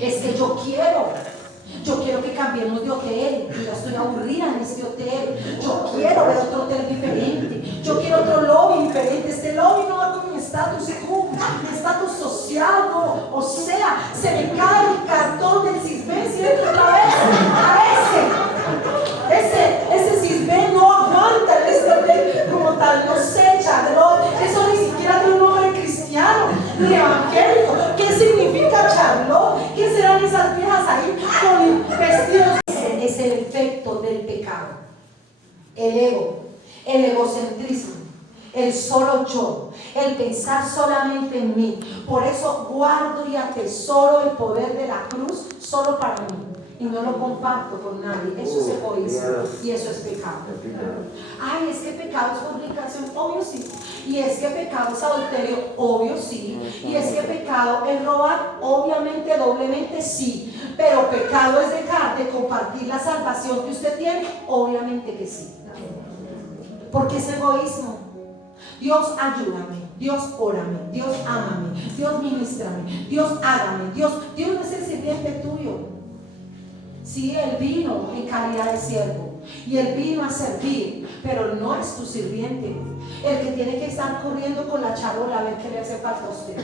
Es que yo quiero que cambiemos de hotel. Yo estoy aburrida en este hotel. Yo quiero ver otro hotel diferente. Yo quiero otro lobby diferente. Este lobby no va con mi estatus social, no. O sea, se me cae el cartón del Cisben y entro otra vez a ese Cisben no aguanta este hotel como tal, no sé, Charlotte. Eso ni siquiera tiene un nombre cristiano ni evangélico. ¿Qué significa Charlotte? ¿Qué serán esas viejas ahí con vestidos? Es el efecto del pecado. El ego, el egocentrismo, el solo yo, el pensar solamente en mí. Por eso guardo y atesoro el poder de la cruz solo para mí y no lo comparto con nadie. Eso es egoísmo y eso es pecado. Ay, es que pecado es fornicación, obvio sí. Y es que pecado es adulterio, obvio sí. Y es que pecado es robar, obviamente, doblemente sí. Pero pecado es dejar de compartir la salvación que usted tiene, obviamente que sí. Porque es egoísmo. Dios ayúdame, Dios órame, Dios ámame, Dios ministrame, Dios hágame, Dios no es el sirviente tuyo. Sí, Él vino en calidad de siervo y Él vino a servir, pero no es tu sirviente. El que tiene que estar corriendo con la charola a ver qué le hace falta a usted.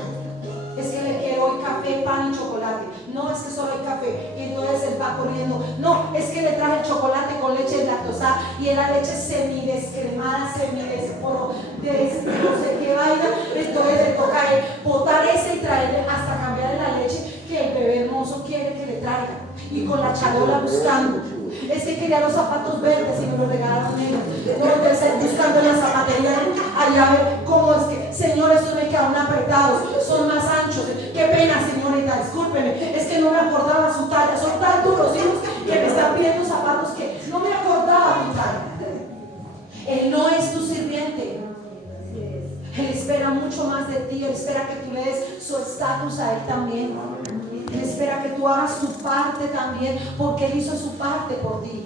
Es que le quiero hoy café, pan y chocolate. No, es que solo hay café. Y entonces él va corriendo. No, es que le traje el chocolate con leche lactosada y era leche semidescremada, semidesporo, no sé qué vaina. Entonces le toca a él botar ese y traerle hasta cambiarle la leche que el bebé hermoso quiere que le traiga. Y con la charola buscando. Es que quería los zapatos verdes y me los regalaron negros. Entonces buscando en la zapatería allá a ver cómo es que, Señor, estos me quedaron apretados, son más anchos. Qué pena, señorita, discúlpeme, es que no me acordaba su talla. Son tan duros hijos que me están pidiendo zapatos que no me acordaba mi talla. Él no es tu sirviente. Él espera mucho más de ti. Él espera que tú le des su estatus a él también. Él espera que tú hagas tu parte también, porque Él hizo su parte por ti.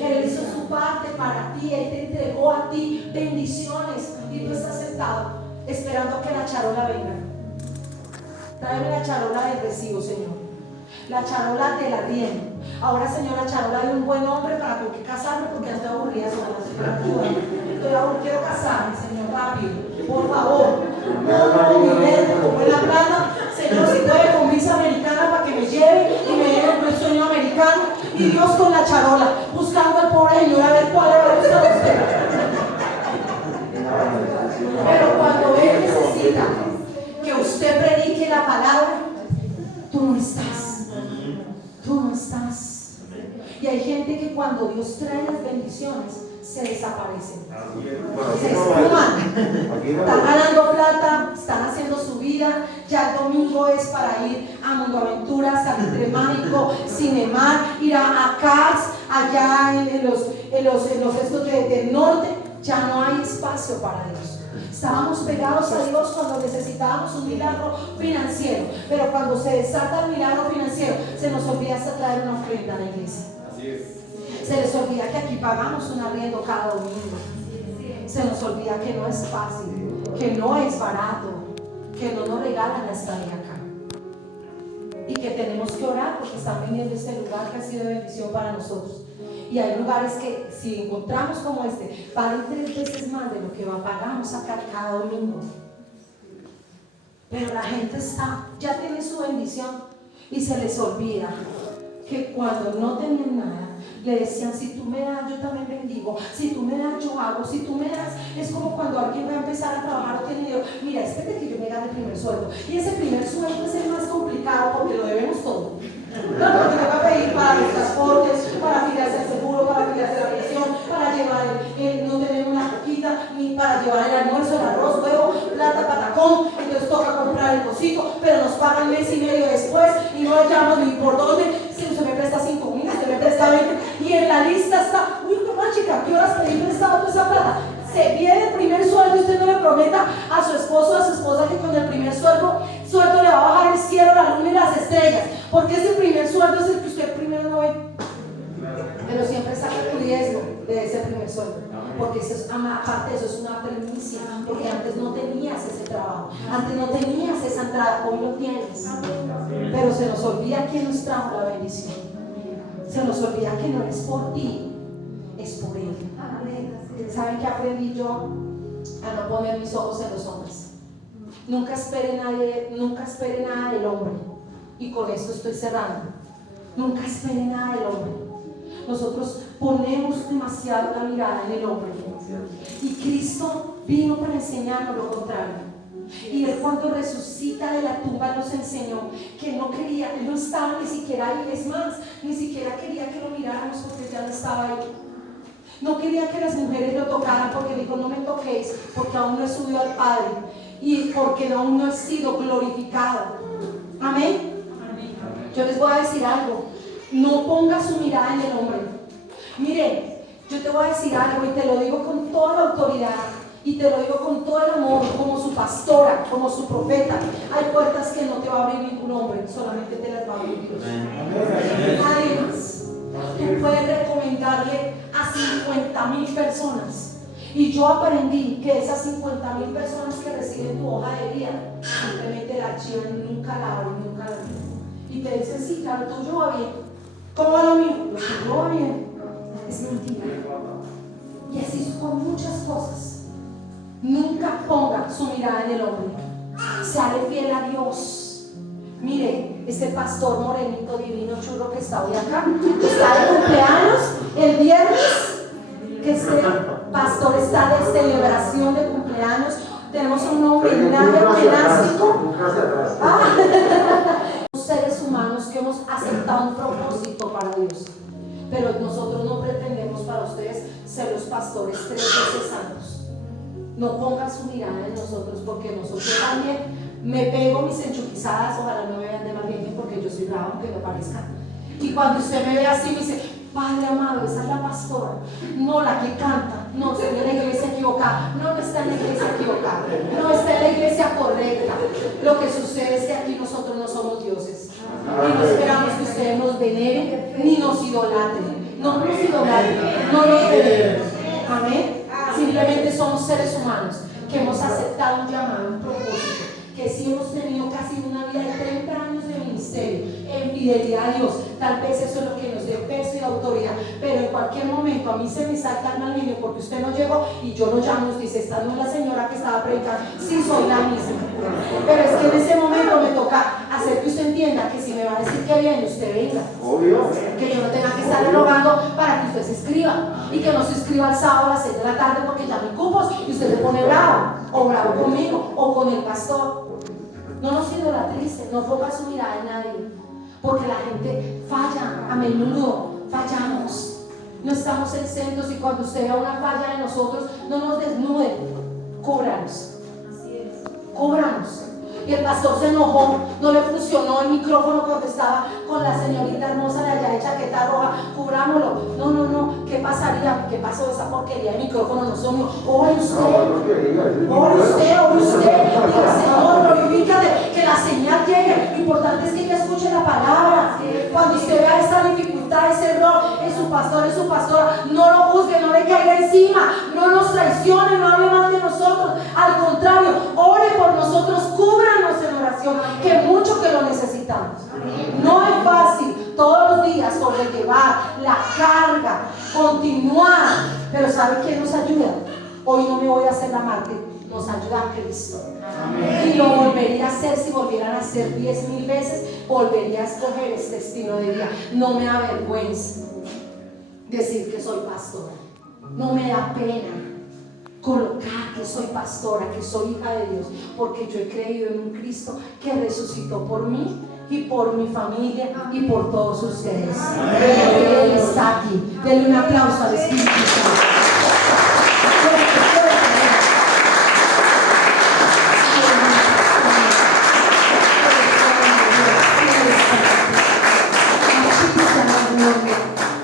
Él hizo su parte para ti. Él te entregó a ti bendiciones y tú estás sentado esperando a que la charola venga. Tráeme la charola del recibo, Señor. La charola de la rienda. Ahora, Señor, la charola de un buen hombre para con qué casarme, porque estoy aburrida sola. Quiero casarme, Señor, rápido. Por favor. No, mi verde, con buena plata. Señor, si puede con visa americana para que me lleve y me lleve un sueño americano. Y Dios con la charola, buscando al pobre Señor a ver cuál le va a gustar a usted. Pero cuando Él necesita que usted predique la palabra, tú no estás. Tú no estás. Y hay gente que cuando Dios trae las bendiciones, se desaparecen, se esfuman, están ganando plata, están haciendo su vida. Ya el domingo es para ir a Mundo Aventuras, Salitre Mágico, Cinemar, ir a Cars, allá en los estos del norte. Ya no hay espacio para Dios. Estábamos pegados a Dios cuando necesitábamos un milagro financiero, pero cuando se desata el milagro financiero, se nos olvida hasta traer una ofrenda a la iglesia. Así es. Se les olvida que aquí pagamos un arriendo cada domingo. Se nos olvida que no es fácil, que no es barato, que no nos regalan la estadía acá. Y que tenemos que orar porque están viniendo este lugar que ha sido de bendición para nosotros. Y hay lugares que si encontramos como este, valen 3 veces más de lo que pagamos acá cada domingo. Pero la gente ya tiene su bendición y se les olvida que cuando no tenían nada, le decían: si tú me das, yo también bendigo. Si tú me das, yo hago. Si tú me das, es como cuando alguien va a empezar a trabajar o tiene dinero. Mira, espérate que yo me gane el primer sueldo. Y ese primer sueldo es el más complicado porque lo debemos todo. No, porque te va a pedir para los transportes, para afiliarse al seguro, para afiliarse a la pensión, para llevar no tener una coquita, ni para llevar el almuerzo, el arroz, huevo, plata, patacón. Entonces toca comprar el cosito, pero nos pagan mes y medio después y no le llamamos ni por dónde. Si usted me presta 5,000, usted me presta 20, y en la lista está: uy, qué más chica, ¿qué horas pedí prestado toda esa plata? Se viene el primer sueldo y usted no le prometa a su esposo o a su esposa que con el primer sueldo le va a bajar el cielo, la luna y las estrellas, porque ese primer sueldo es el que usted primero no ve. Pero siempre saca el riesgo de ese primer sueldo, porque eso es, aparte de eso, es una primicia, porque antes no tenías ese trabajo, antes no tenías esa entrada, hoy lo tienes. Pero se nos olvida quién nos trajo la bendición, se nos olvida que no es por ti, es por Él. ¿Saben qué aprendí yo? A no poner mis ojos en los hombres. Nunca espere nada del hombre. Y con esto estoy cerrando. Nunca espere nada del hombre. Nosotros ponemos demasiado la mirada en el hombre. Y Cristo vino para enseñarnos lo contrario. Y Él, cuando resucita de la tumba, nos enseñó que no quería, Él no estaba ni siquiera ahí. Es más, ni siquiera quería que lo miráramos porque ya no estaba ahí. No quería que las mujeres lo tocaran porque dijo: no me toquéis, porque aún no he subido al Padre y porque aún no he sido glorificado. Amén. Yo les voy a decir algo: no ponga su mirada en el hombre. Mire, yo te voy a decir algo y te lo digo con toda la autoridad y te lo digo con todo el amor, como su pastora, como su profeta. Hay puertas que no te va a abrir ningún hombre, solamente te las va a abrir Dios. Nadie más. Tú puedes recomendarle a 50,000 personas, y yo aprendí que esas 50,000 personas que reciben tu hoja de vida simplemente la archivan, nunca la abren, nunca la ven, y te dicen: sí, claro, lo tuyo va bien. ¿Cómo va lo mío? Lo tuyo va bien. Es mentira. Y así con muchas cosas. Nunca ponga su mirada en el hombre. Séale fiel a Dios. Mire, este pastor morenito divino churro que está hoy acá, está de cumpleaños el viernes, que este pastor está de celebración de cumpleaños. Tenemos un homenaje monástico. Seres humanos que hemos aceptado un propósito para Dios, pero nosotros no pretendemos para ustedes ser los pastores 3 veces santos. No pongan su mirada en nosotros, porque nosotros también me pego mis enchuquizadas. Ojalá no me vean de mal genio porque yo soy brava, aunque me parezca. Y cuando usted me ve así, me dice: Padre amado, esa es la pastora, no la que canta, no, está en la iglesia equivocada, no está en la iglesia equivocada, no está en la iglesia correcta. Lo que sucede es que aquí nosotros no somos dioses y no esperamos que ustedes nos veneren ni nos idolatren. No nos idolatren, no nos veneren. Amén. Simplemente somos seres humanos que hemos aceptado un llamado, un propósito, que sí hemos tenido casi una vida de 30 años de ministerio en fidelidad a Dios. Tal vez eso es lo que nos dé peso y autoridad, pero en cualquier momento a mí se me salta el mal genio porque usted no llegó y yo lo llamo, nos dice: esta no es la señora que estaba predicando. Sí, soy la misma, pero es que en ese momento me toca hacer que usted entienda que si me va a decir que viene, usted venga. Obvio. Que yo no tenga que estar rogando para que usted se inscriba, y que no se inscriba el sábado a las 6 de la tarde porque ya no hay cupos y usted se pone bravo, o bravo conmigo o con el pastor. No nos idolatrice, no ponga su mirada en nadie, porque la gente falla, a menudo fallamos, no estamos exentos, y cuando usted vea una falla de nosotros, no nos desnude, cúbranos. Así es. Cúbranos. Y el pastor se enojó, no le funcionó el micrófono cuando estaba con la señorita hermosa de allá de chaqueta roja. Cubrámoslo. No, ¿qué pasaría? ¿Qué pasó? Esa porquería de micrófono no son míos. Ore usted, diga: Señor, glorifícate, que la señal llegue. Lo importante es que ella escuche la palabra. Cuando usted vea esa dificultad, ese error en su pastor, en su pastora, no lo juzgue, no le caiga encima, no nos traicione, no hable mal de nosotros. Al contrario, ore por nosotros, cúbranos en oración, que mucho que lo necesitamos. No es fácil todos los días sobrellevar la carga, continuar, pero ¿sabe quién nos ayuda? Hoy no me voy a hacer la mártir, nos ayuda Cristo. Amén. Y lo volvería a hacer si volvieran a hacer 10,000 veces, volvería a escoger este estilo de vida. No me avergüenza decir que soy pastora, no me da pena colocar que soy pastora, que soy hija de Dios, porque yo he creído en un Cristo que resucitó por mí y por mi familia y por todos ustedes. Él está aquí. Denle un aplauso al Espíritu Santo.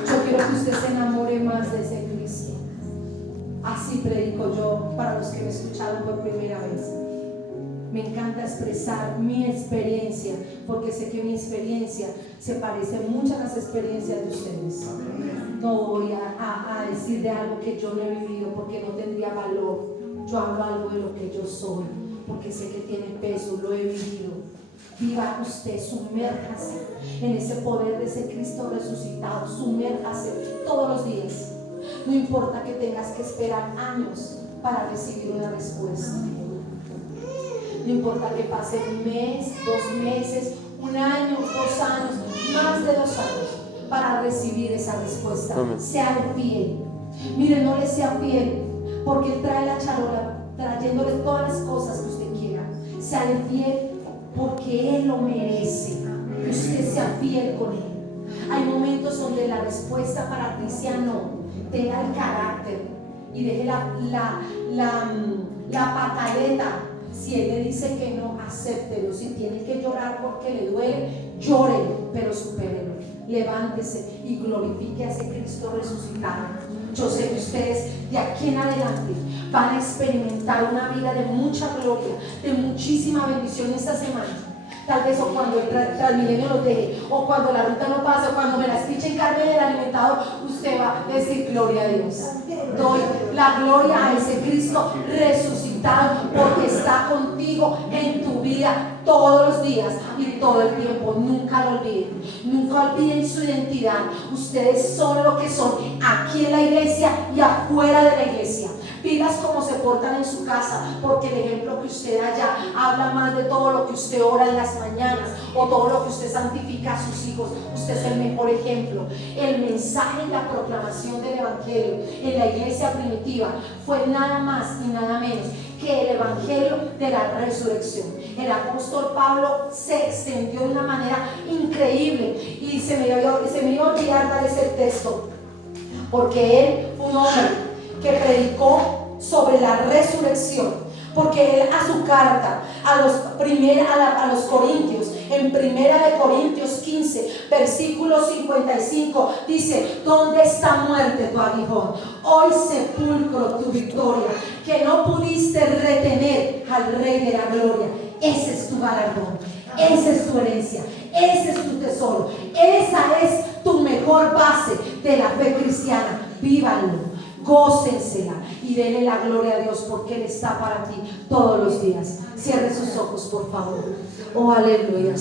Yo quiero que usted se enamore más de ese Cristo. Así predico yo para los que me escucharon por primera vez. Me encanta expresar mi experiencia, porque sé que mi experiencia se parece mucho a las experiencias de ustedes. No voy a decir de algo que yo no he vivido, porque no tendría valor. Yo hablo algo de lo que yo soy, porque sé que tiene peso, lo he vivido. Viva usted, sumérjase en ese poder de ese Cristo resucitado, sumérjase todos los días. No importa que tengas que esperar años para recibir una respuesta. No importa que pase un mes, 2 meses, 1 año, 2 años, más de 2 años para recibir esa respuesta. Sea fiel. Mire, no le sea fiel porque Él trae la charola trayéndole todas las cosas que usted quiera. Sea fiel porque Él lo merece. Usted sea fiel con Él. Hay momentos donde la respuesta para ti sea no. Tenga el carácter y deje la pataleta. Si Él le dice que no, acéptelo. Si tiene que llorar porque le duele, llórelo, pero supérelo. Levántese y glorifique a ese Cristo resucitado. Yo sé que ustedes de aquí en adelante van a experimentar una vida de mucha gloria, de muchísima bendición esta semana. Tal vez o cuando el Transmilenio los deje, o cuando la ruta no pase, o cuando me la espiche en carne del alimentador, usted va a decir: gloria a Dios. Doy la gloria a ese Cristo resucitado, porque está contigo en tu vida todos los días y todo el tiempo. Nunca lo olviden. Nunca olviden su identidad. Ustedes son lo que son aquí en la iglesia y afuera de la iglesia. Pida Miras cómo se portan en su casa, porque el ejemplo que usted da allá habla más de todo lo que usted ora en las mañanas o todo lo que usted santifica a sus hijos. Usted es el mejor ejemplo. El mensaje y la proclamación del evangelio en la iglesia primitiva fue nada más y nada menos que el evangelio de la resurrección. El apóstol Pablo se extendió de una manera increíble y se me iba a olvidar dar ese texto, porque él fue un hombre que predicó sobre la resurrección, porque él a su carta a los Corintios, en 1 Corintios 15 versículo 55 dice: ¿dónde está muerte tu aguijón? Hoy sepulcro tu victoria, que no pudiste retener al Rey de la gloria. Ese es tu galardón, esa es tu herencia, ese es tu tesoro, esa es tu mejor base de la fe cristiana. Vívanlo, gócensela y denle la gloria a Dios, porque Él está para ti todos los días. Cierre sus ojos, por favor. Oh, aleluya.